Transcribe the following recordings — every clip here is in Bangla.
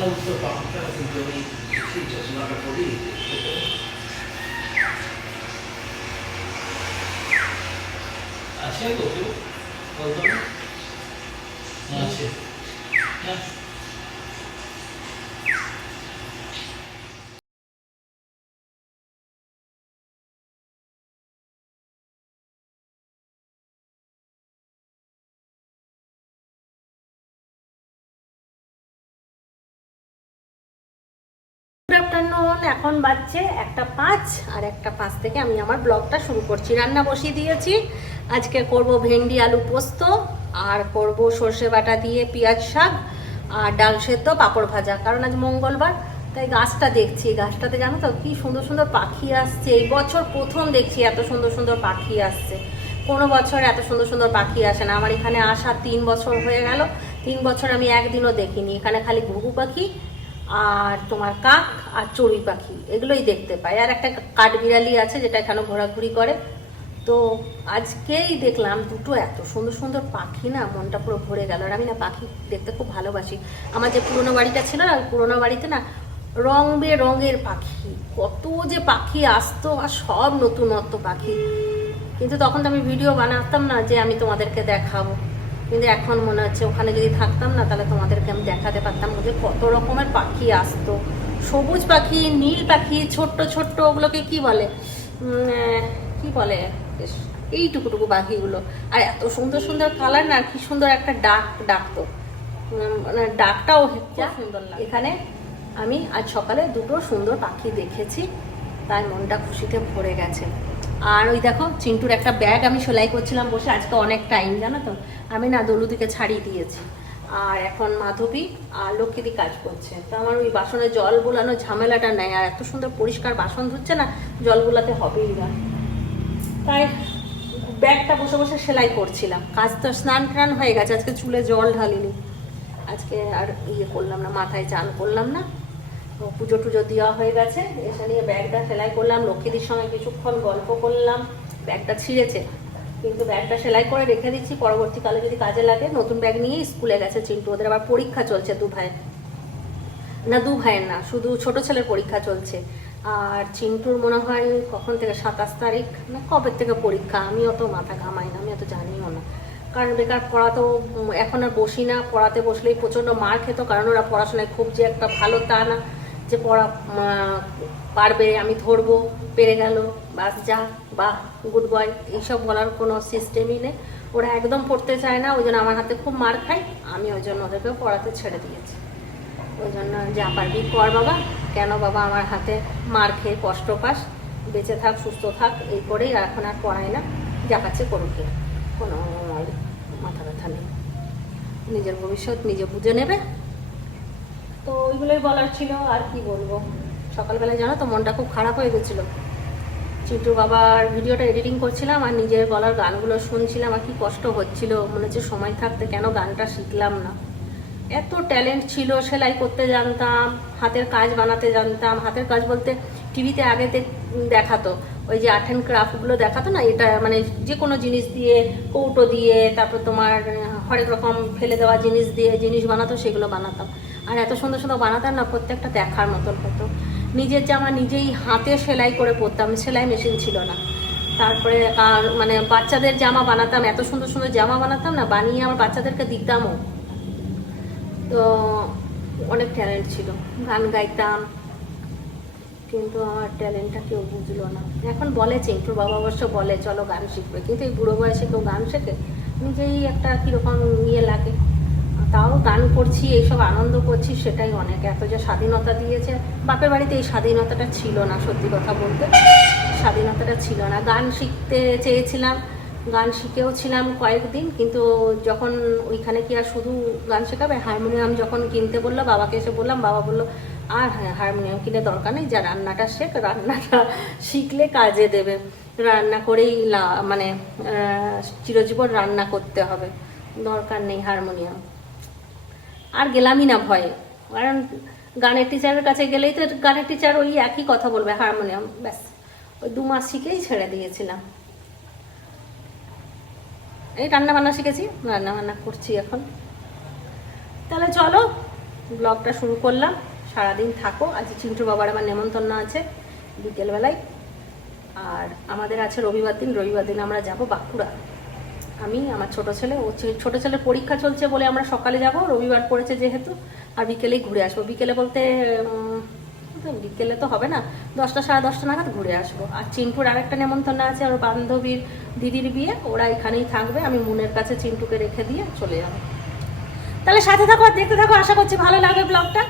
molto fatta, quindi sì, c'è una capolita. Así algo tú, ¿cuándo? Así. Good afternoon. এখন বাজছে 1:05 আর 1:05 থেকে আমি আমার ব্লগটা শুরু করছি। রান্না বসিয়ে দিয়েছি। আজকে করব ভেন্ডি আলু পোস্ত আর করব সর্ষে বাটা দিয়ে পেঁয়াজ শাক আর ডাল সেদ্ধ পাঁপড় ভাজা। কারণ আজ মঙ্গলবার, তাই গাছটা দেখছি। গাছটাতে জানো তো কি সুন্দর সুন্দর পাখি আসছে। এই বছর প্রথম দেখছি এত সুন্দর সুন্দর পাখি আসছে। কোনো বছর এত সুন্দর সুন্দর পাখি আসে না। আমার এখানে আসা 3 বছর হয়ে গেল। 3 বছর আমি একদিনও দেখিনি। এখানে খালি ঘুঘু পাখি আর তোমার কাক আর চড়ুই পাখি এগুলোই দেখতে পাই। আর একটা কাঠবিড়ালি আছে যেটা এখানে ঘোরাঘুরি করে। তো আজকেই দেখলাম দুটো এত সুন্দর সুন্দর পাখি, না মনটা পুরো ভরে গেল। আর আমি না পাখি দেখতে খুব ভালোবাসি। আমার যে পুরোনো বাড়িটা ছিল না, ওই পুরোনো বাড়িতে না রং বেরঙের পাখি, কত যে পাখি আসতো, আর সব নতুনত্ব পাখি। কিন্তু তখন তো আমি ভিডিও বানাতাম না যে আমি তোমাদেরকে দেখাবো। কিন্তু এখন মনে হচ্ছে ওখানে যদি থাকতাম না তাহলে তোমাদেরকে আমি দেখাতে পারতাম যে কত রকমের পাখি আসতো। সবুজ পাখি, নীল পাখি, ছোট্ট ছোট্ট, ওগুলোকে কি বলে, কি বলে, এইটুকুটুকু পাখিগুলো। আর এত সুন্দর সুন্দর কালার, না কি সুন্দর একটা ডাকতো, মানে ডাকটাও খুব সুন্দর লাগে। এখানে আমি আজ সকালে দুটো সুন্দর পাখি দেখেছি, তাই মনটা খুশিতে ভরে গেছে। আর ওই দেখো চিন্টুর একটা ব্যাগ আমি সেলাই করছিলাম বসে। আজকে অনেক টাইম, জানো তো। আমি না দলুদিকে ছাড়িয়ে দিয়েছি, আর এখন মাধবী আর লক্ষ্মীদি কাজ করছে। তো আমার ওই বাসনে জল বোলানো ঝামেলাটা নেই। আর এত সুন্দর পরিষ্কার বাসন ধুচ্ছে না, জল বোলাতে হবেই না। তাই ব্যাগটা বসে বসে সেলাই করছিলাম। কাজ তো স্নান টান হয়ে গেছে, আজকে চুলে জল ঢালিনি, আজকে আর করলাম না, মাথায় চান করলাম না। তো পুজো টুজো দেওয়া হয়ে গেছে, এসে নিয়ে ব্যাগটা সেলাই করলাম। লক্ষ্মীদের সঙ্গে কিছুক্ষণ গল্প করলাম। ব্যাগটা ছিঁড়েছে, কিন্তু ব্যাগটা সেলাই করে রেখে দিচ্ছি, পরবর্তীকালে যদি কাজে লাগে। নতুন ব্যাগ নিয়ে স্কুলে গেছে চিন্টু। ওদের আবার পরীক্ষা চলছে, দু ভাইয়ের না, শুধু ছোট ছেলের পরীক্ষা চলছে। আর চিন্টুর মনে হয় কখন থেকে 27 তারিখ না কবে থেকে পরীক্ষা। আমি অত মাথা ঘামাই না, আমি অত জানিও না। কারণ বেকার পড়াতেও এখন আর বসি না। পড়াতে বসলেই প্রচণ্ড মার খেত, কারণ ওরা পড়াশোনায় খুব যে একটা ভালো তা না, যে পড়া পারবে, আমি ধরবো, পেরে গেল, বাস যা, বা গুড বয়, এইসব বলার কোনো সিস্টেমই নেই। ওরা একদম পড়তে চায় না, ওই জন্য আমার হাতে খুব মার খায়। আমি ওই জন্য ওদেরকে পড়াতে ছেড়ে দিয়েছি। ওই জন্য যা পারবি কর বাবা, কেন বাবা আমার হাতে মার খেয়ে কষ্ট পাস, বেঁচে থাক, সুস্থ থাক, এই করেই এখন আর পড়াই না। যা পাচ্ছে করুক, কোনো মাথা ব্যথা নেই। নিজের ভবিষ্যৎ নিজে বুঝে নেবে। তো ওইগুলোই বলার ছিল, আর কি বলবো। সকালবেলায় জানো তো মনটা খুব খারাপ হয়ে গেছিলো। চিন্টু বাবার ভিডিওটা এডিটিং করছিলাম আর নিজের গলার গানগুলো শুনছিলাম, আর কি কষ্ট হচ্ছিল। মনে হচ্ছে সময় থাকতে কেন গানটা শিখলাম না। এত ট্যালেন্ট ছিল, সেলাই করতে জানতাম, হাতের কাজ বানাতে জানতাম। হাতের কাজ বলতে টিভিতে আগে দেখাতো, ওই যে আর্ট অ্যান্ড ক্রাফটগুলো দেখাতো না, এটা মানে যে কোনো জিনিস দিয়ে, কৌটো দিয়ে, তারপর তোমার হরেক রকম ফেলে দেওয়া জিনিস দিয়ে জিনিস বানাতো, সেগুলো বানাতাম। আর এত সুন্দর সুন্দর বানাতাম না, প্রত্যেকটা দেখার মতন হতো। নিজের জামা নিজেই হাতে সেলাই করে পরতাম, সেলাই মেশিন ছিল না। তারপরে মানে বাচ্চাদের জামা বানাতাম, এত সুন্দর সুন্দর জামা বানাতাম না, বানিয়ে আমার বাচ্চাদেরকে দিতামও। তো অনেক ট্যালেন্ট ছিল, গান গাইতাম, কিন্তু আমার ট্যালেন্টটা কেউ বুঝলো না। এখন বলে চিন্টুর বাবা অবশ্য বলে চলো গান শিখবে, কিন্তু এই বুড়ো বয়সে কেউ গান শেখে? নিজেই একটা কীরকম লাগে। তাও গান করছি, এইসব আনন্দ করছি, সেটাই অনেক। এত যে স্বাধীনতা দিয়েছে, বাপের বাড়িতে এই স্বাধীনতাটা ছিল না, সত্যি কথা বলতে স্বাধীনতাটা ছিল না। গান শিখতে চেয়েছিলাম, গান শিখেও ছিলাম কয়েকদিন, কিন্তু যখন ওইখানে কি আর শুধু গান শেখাবে, হারমোনিয়াম যখন কিনতে বললো, বাবাকে এসে বললাম, বাবা বললো আর হ্যাঁ হারমোনিয়াম কিনে দরকার নেই, যা রান্নাটা শেখ, রান্নাটা শিখলে কাজে দেবে, রান্না করেই মানে চিরজীবন রান্না করতে হবে, দরকার নেই হারমোনিয়াম। আর গেলামই না ভয়ে, কারণ গানের টিচারের কাছে গেলেই তো গানের টিচার ওই একই কথা বলবে, হারমোনিয়াম, ব্যাস। ওই 2 মাস শিখেই ছেড়ে দিয়েছিলাম। এই রান্না বান্না শিখেছি, রান্না বান্না করছি এখন। তাহলে চলো ব্লগটা শুরু করলাম। সারাদিন থাকো। আজ চিন্টু বাবার আমার নেমন্তন্ন আছে বিকেলবেলায়, আর আমাদের আছে রবিবার দিন আমরা যাব বাঁকুড়া। আমি আমার ছোট ছেলে, ছোট ছেলের পরীক্ষা চলছে বলে আমরা সকালে যাব, রবিবার পড়েছে যেহেতু, আর বিকেলেই ঘুরে আসবো। বিকেলে বলতে বিকেলে তো হবে না, 10টা সাড়ে 10টা নাগাদ ঘুরে আসবো। আর চিন্টুর আরেকটা নেমন্তন্ন আছে, ওর বান্ধবীর দিদির বিয়ে, ওরা এখানেই থাকবে। আমি মুনের কাছে চিন্টুকে রেখে দিয়ে চলে যাবো। তাহলে সাথে থাকো আর দেখতে থাকো, আশা করছি ভালো লাগবে ব্লগটা।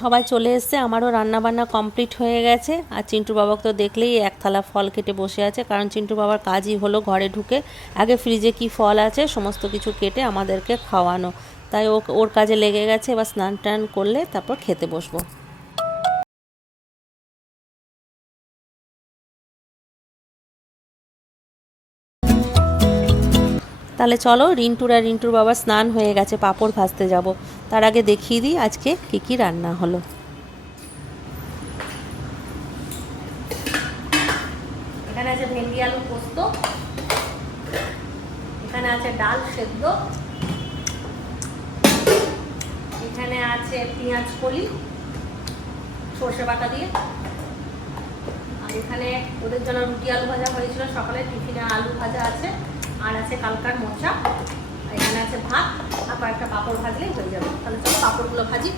সবাই চলে এসছে, আমারও রান্নাবান্না কমপ্লিট হয়ে গেছে। আর চিন্টু বাবাকে তো দেখলেই এক থালা ফল কেটে বসে আছে, কারণ চিন্টু বাবার কাজই হলো ঘরে ঢুকে আগে ফ্রিজে কি ফল আছে সমস্ত কিছু কেটে আমাদেরকে খাওয়ানো। তাই ওর কাজে লেগে গেছে। এবার স্নান টান করলে তারপর খেতে বসবো। তাহলে চলো, রিন্টুর আর রিন্টুর বাবার স্নান হয়ে গেছে, পাঁপড় ভাজতে যাব। তার আগে দেখিয়ে দিই আজকে কী কী রান্না হলো। এখানে আছে ভেন্ডি আলু পোস্ত, এখানে আছে ডাল সেদ্ধ, এখানে আছে পেঁয়াজ কলি সর্ষে বাটা দিয়ে, আর এখানে ওদের জন্য রুটি আলু ভাজা হয়েছিল সকালে, টিফিনে আলু ভাজা আছে, আর আছে কালকার মোচা, এখানে আছে ভাত, আর কয়েকটা পাঁপড় ভাজলেই হয়ে যাবে। তাহলে চলো পাঁপড়গুলো ভাজি।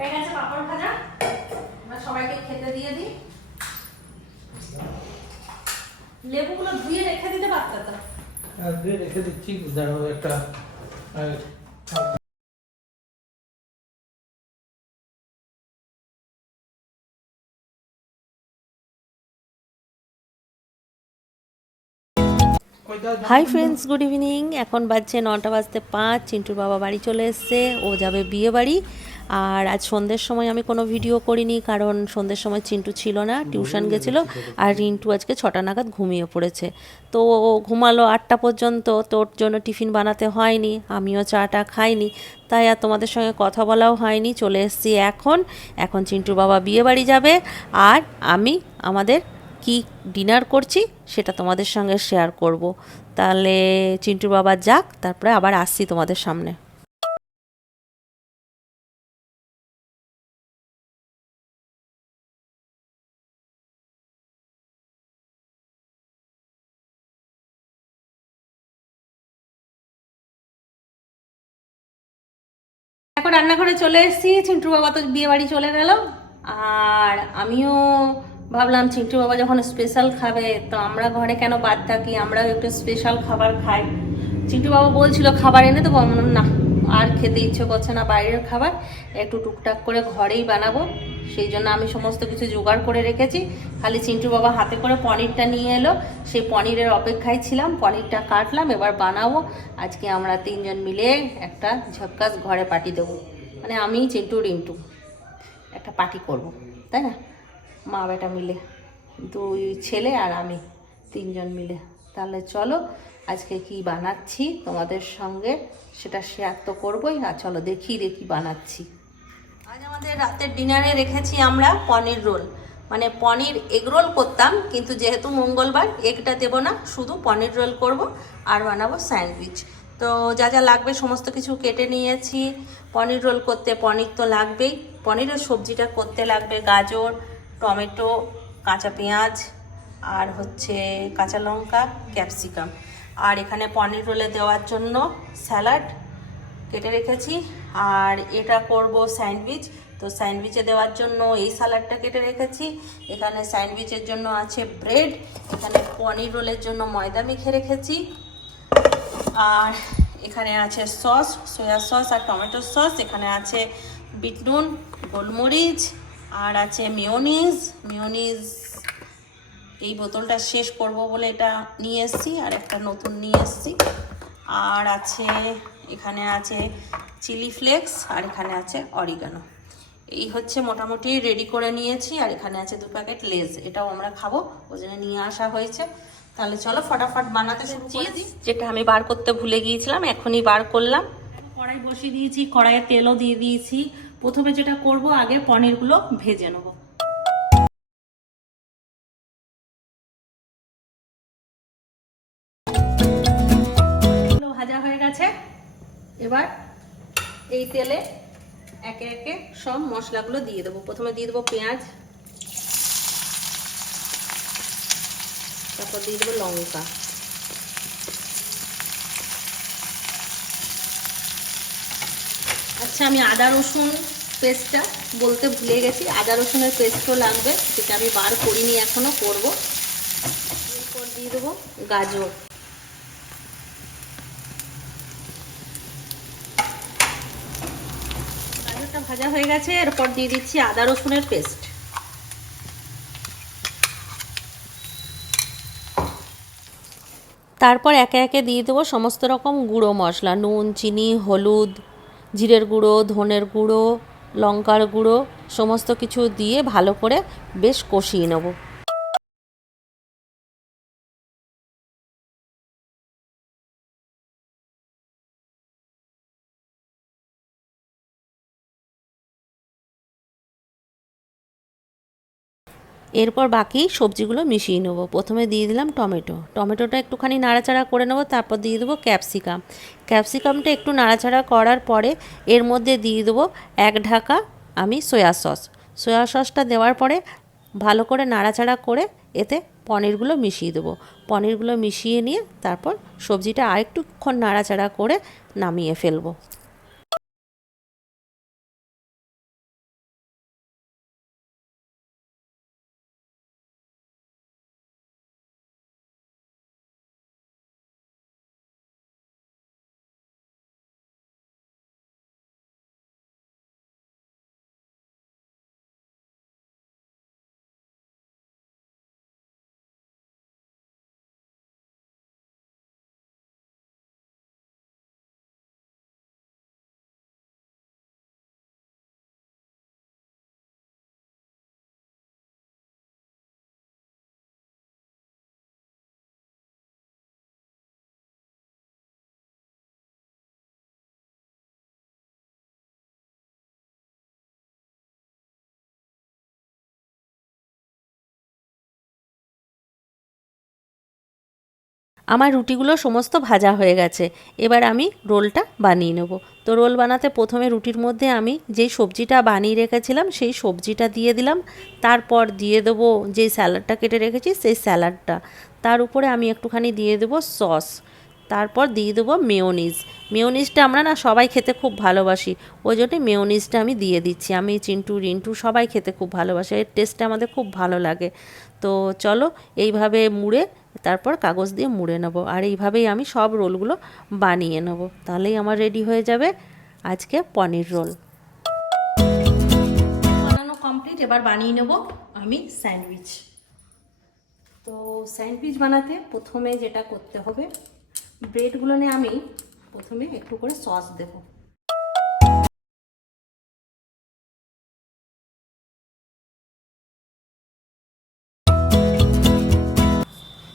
হয়ে গেছে পাঁপড় ভাজা, আমরা সবাইকে খেতে দিয়ে দিই। লেবুগুলো ধুয়ে রেখে দিতে পারতা তো। ধুয়ে রেখে দিচ্ছি, দাঁড়াও একটা। Hi friends, good evening. এখন বাজছে 9টা বাজতে 5। চিন্টুর বাবা বাড়ি চলে এসছে, ও যাবে বিয়ে বাড়ি। আর আজ সন্ধ্যের সময় আমি কোনো ভিডিও করিনি, কারণ সন্ধ্যের সময় চিন্টু ছিল না, টিউশন গেছিলো। আর রিন্টু আজকে 6টা নাগাদ ঘুমিয়ে পড়েছে। তো ও ঘুমালো 8টা পর্যন্ত, তোর জন্য টিফিন বানাতে হয়নি, আমিও চাটা খাইনি, তাই আর তোমাদের সঙ্গে কথা বলাও হয়নি। চলে এসছি এখন চিন্টুর বাবা বিয়ে বাড়ি যাবে, আর আমি আমাদের কি ডিনার করছি সেটা তোমাদের সঙ্গে শেয়ার করব। তাহলে চিন্টুর বাবা যাক, তারপরে আবার আসছি তোমাদের সামনে। এখন রান্নাঘরে চলে এসেছি, চিন্টুর বাবা তো বিয়ে বাড়ি চলে গেল, আর আমিও ভাবলাম চিন্টু বাবা যখন স্পেশাল খাবে তো আমরা ঘরে কেন বাদ থাকি, আমরা একটু স্পেশাল খাবার খাই। চিন্টু বাবা বলছিল খাবার এনে দেবো, না আর খেতে ইচ্ছে করছে না বাইরের খাবার, একটু টুকটাক করে ঘরেই বানাবো। সেই জন্য আমি সমস্ত কিছু জোগাড় করে রেখেছি, খালি চিন্টু বাবা হাতে করে পনিরটা নিয়ে এলো, সেই পনিরের অপেক্ষায় ছিলাম। পনিরটা কাটলাম, এবার বানাবো। আজকে আমরা 3 জন মিলে একটা ঝক্কাস ঘরে পার্টি দেবো, মানে আমি চিন্টু রিন্টু একটা পার্টি করব, তাই না, মা বেটা মিলে, 2 ছেলে আর আমি 3 জন মিলে। তাহলে চলো আজকে কি বানাচ্ছি তোমাদের সঙ্গে সেটা শেয়ার তো করবোই, আর চলো দেখি বানাচ্ছি। আজ আমাদের রাতের ডিনারে রেখেছি আমরা পনির রোল, মানে পনির এগ রোল করতাম, কিন্তু যেহেতু মঙ্গলবার এগটা দেবো না, শুধু পনির রোল করব আর বানাবো স্যান্ডউইচ। তো যা যা লাগবে সমস্ত কিছু কেটে নিয়েছি। পনির রোল করতে পনির তো লাগবেই, পনিরের সবজিটা করতে লাগবে গাজর, টমেটো, কাঁচা পেঁয়াজ, আর হচ্ছে কাঁচা লঙ্কা, ক্যাপসিকাম। আর এখানে পনির রোলে দেওয়ার জন্য স্যালাড কেটে রেখেছি, আর এটা করব স্যান্ডউইচ। তো স্যান্ডউইচে দেওয়ার জন্য এই স্যালাডটা কেটে রেখেছি। এখানে স্যান্ডউইচের জন্য আছে ব্রেড, এখানে পনির রোলের জন্য ময়দা মেখে রেখেছি, আর এখানে আছে সস, সয়া সস আর টমেটো সস, এখানে আছে বিট নুন, গোলমরিচ, আর আছে মেয়োনিজ। এই বোতলটা শেষ করব বলে এটা নিয়ে এসেছি, আর একটা নতুন নিয়ে এসেছি। আর আছে এখানে আছে চিলি ফ্লেক্স, আর এখানে আছে অরিগানো। এই হচ্ছে মোটামুটি রেডি করে নিয়েছি। আর এখানে আছে 2 প্যাকেট লেজ, এটাও আমরা খাবো, ওই জন্য নিয়ে আসা হয়েছে। তাহলে চলো ফটাফট বানাতে শুরু করে দিই। যেটা আমি বার করতে ভুলে গিয়েছিলাম, এখনই বার করলাম। কড়াই বসিয়ে দিয়েছি, কড়াইয়ে তেলও দিয়ে দিয়েছি। প্রথমে যেটা করব, আগে পনিরগুলো ভেজে নেবো। ভাজা হয়ে গেছে। এবার এই তেলে একে একে সব মশলাগুলো দিয়ে দেবো। প্রথমে দিয়ে দেবো পেঁয়াজ, তারপর দিয়ে দেবো লঙ্কা, আচ্ছা আমি আদা রসুন পেস্টটা বলতে ভুলে গেছি, আদা রসুনের পেস্টও লাগবে, যেটা আমি বার করিনি এখনো, করবো। এরপর দিয়ে দেবো গাজর, গাজরটা ভাজা হয়ে গেছে। এরপর দিয়ে দিচ্ছি আদা রসুনের পেস্ট। তারপর একে একে দিয়ে দেবো সমস্ত রকম গুঁড়ো মশলা, নুন, চিনি, হলুদ, জিরের গুঁড়ো, ধনের গুঁড়ো, লঙ্কার গুঁড়ো, সমস্ত কিছু দিয়ে ভালো করে বেশ কষিয়ে নেব। এরপর বাকি সবজিগুলো মিশিয়ে নেবো। প্রথমে দিয়ে দিলাম টমেটো, টমেটোটা একটুখানি নাড়াচাড়া করে নেবো। তারপর দিয়ে দেবো ক্যাপসিকাম, ক্যাপসিকামটা একটু নাড়াচাড়া করার পরে এর মধ্যে দিয়ে দেবো 1 ঢাকা আমি সয়া সস। সয়া সসটা দেওয়ার পরে ভালো করে নাড়াচাড়া করে এতে পনিরগুলো মিশিয়ে দেবো। পনিরগুলো মিশিয়ে নিয়ে তারপর সবজিটা আরেকটুক্ষণ নাড়াচাড়া করে নামিয়ে ফেলবো। আমার রুটিগুলো সমস্ত ভাজা হয়ে গেছে। এবার আমি রোলটা বানিয়ে নেব। তো রোল বানাতে প্রথমে রুটির মধ্যে আমি যেই সবজিটা বানিয়ে রেখেছিলাম সেই সবজিটা দিয়ে দিলাম। তারপর দিয়ে দেবো যেই স্যালাডটা কেটে রেখেছি সেই স্যালাডটা। তার উপরে আমি একটুখানি দিয়ে দেবো সস। তারপর দিয়ে দেবো মেয়োনিজ। মেয়োনিজটা আমরা না সবাই খেতে খুব ভালোবাসি, ওই জন্যই মেয়োনিজটা আমি দিয়ে দিচ্ছি। আমি, চিন্টু, রিন্টু সবাই খেতে খুব ভালোবাসে, এর টেস্টটা আমাদের খুব ভালো লাগে। তো চলো এইভাবে মুড়ে তারপর কাগজ দিয়ে মুড়ে নেব। আর এইভাবেই আমি সব রোলগুলো বানিয়ে নেব। তাহলেই আমার রেডি হয়ে যাবে আজকে পনির রোল। বানানো কমপ্লিট। এবার বানিয়ে নেব আমি স্যান্ডউইচ। তো স্যান্ডউইচ বানাতে প্রথমে যেটা করতে হবে, ব্রেডগুলো নিয়ে আমি প্রথমে একটু করে সস দেব।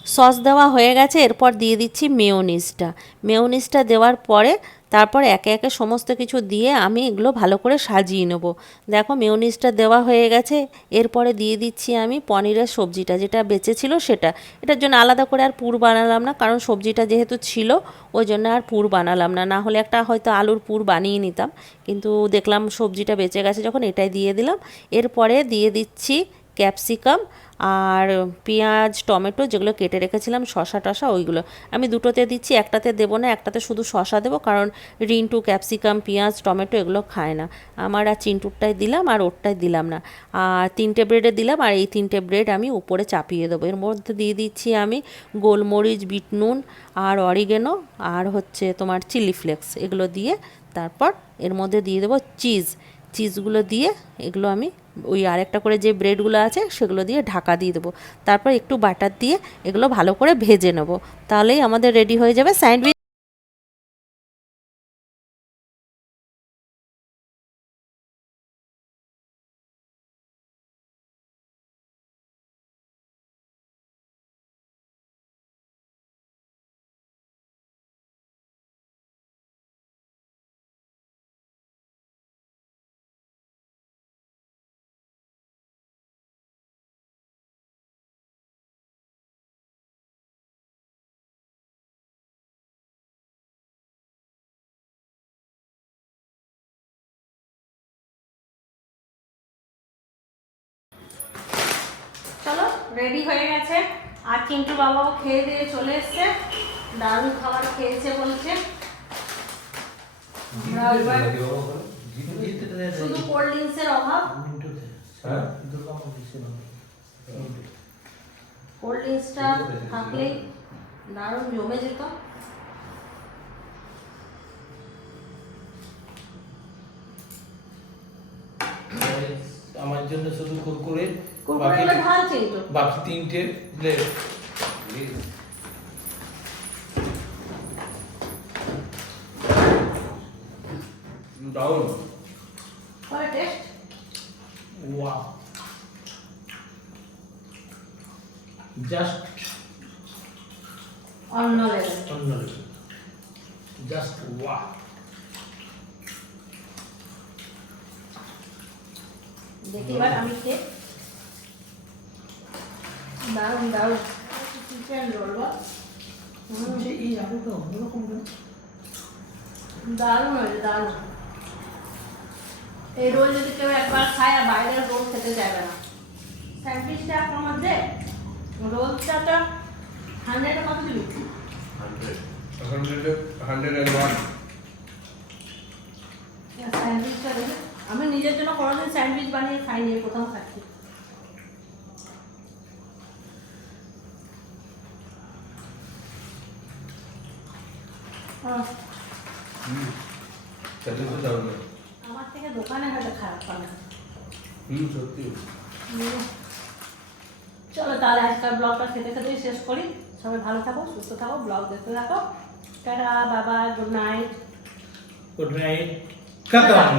সস দেওয়া হয়ে গেছে। এরপর দিয়ে দিচ্ছি মেয়োনিজটা। মেয়োনিজটা দেওয়ার পরে তারপর একে একে সমস্ত কিছু দিয়ে আমি এগুলো ভালো করে সাজিয়ে নেব। দেখো মেয়োনিজটা দেওয়া হয়ে গেছে। এরপরে দিয়ে দিচ্ছি আমি পনিরের সবজিটা, যেটা বেঁচে ছিল সেটা। এটার জন্য আলাদা করে আর পুর বানালাম না, কারণ সবজিটা যেহেতু ছিল ওই জন্য আর পুর বানালাম না। না হলে একটা হয়তো আলুর পুর বানিয়ে নিতাম, কিন্তু দেখলাম সবজিটা বেঁচে গেছে যখন, এটাই দিয়ে দিলাম। এরপরে দিয়ে দিচ্ছি ক্যাপসিকাম আর পেঁয়াজ, টমেটো যেগুলো কেটে রেখেছিলাম, শসা টসা, ওইগুলো আমি দুটোতে দিচ্ছি, একটাতে দেবো না, একটাতে শুধু শসা দেবো, কারণ রিন্টু ক্যাপসিকাম, পেঁয়াজ, টমেটো এগুলো খায় না। আমার আর চিন্টুরটাই দিলাম আর ওরটাই দিলাম না। আর 3টে ব্রেডে দিলাম, আর এই 3টে ব্রেড আমি উপরে চাপিয়ে দেবো। এর মধ্যে দিয়ে দিচ্ছি আমি গোলমরিচ, বিট নুন আর অরিগেনো আর হচ্ছে তোমার চিলি ফ্লেক্স, এগুলো দিয়ে তারপর এর মধ্যে দিয়ে দেবো চিজগুলো দিয়ে এগুলো আমি ওই আরেকটা করে যে ব্রেডগুলো আছে সেগুলো দিয়ে ঢাকা দিয়ে দেবো। তারপর একটু বাটার দিয়ে এগুলো ভালো করে ভেজে নেব। তাহলেই আমাদের রেডি হয়ে যাবে স্যান্ডউইচ। চলো রেডি হয়ে গেছে, আর চিন্টু বাবাও খেয়ে দিয়ে চলে এসছে, দারুণ খাবার খেয়েছে বলছে। আমরা এবার শুধু কোল্ড ড্রিঙ্কসের অভাব, কোল্ড ড্রিঙ্কসটা থাকলেই দারুণ জমে যেত। আমার জন্য শুধু কুরকুরে, কুরকুরেগুলো ঢাল চিন্টু। বাকি 3টে প্লেট। দারুণ, পরে টেস্ট ওয়াও, জাস্ট অন্য লেভেল। অন্য লেভেল, জাস্ট ওয়াও। দেখি এবার আমি খেয়ে, দারুণ দারুণ চিকেন রোল বা এই আলুটা অন্যরকম না? দারুণ হয়েছে, দারুণ। এই রোল যদি কেউ একবার খায় আর বাইরের রোল খেতে যাবে না। স্যান্ডউইচটা আপনার মধ্যে রোলটা তো 100 কত দিবি? 101। স্যান্ডউইচটা দেখে আমি নিজের জন্য কোনোদিন স্যান্ডউইচ বানিয়ে খাইনি, এই প্রথম খাচ্ছি। সেটা তো দারুণ। আমার থেকে দোকানে হয়তো খারাপ পাবে। সত্যি। চলো তাহলে আজকাল ব্লগটা খেতে খেতেই শেষ করি। সবাই ভালো থাকো, সুস্থ থাকো, ব্লগ দেখতে থাকো। টাটা, বাবা, গুড নাইট। গুড নাইট, খতম।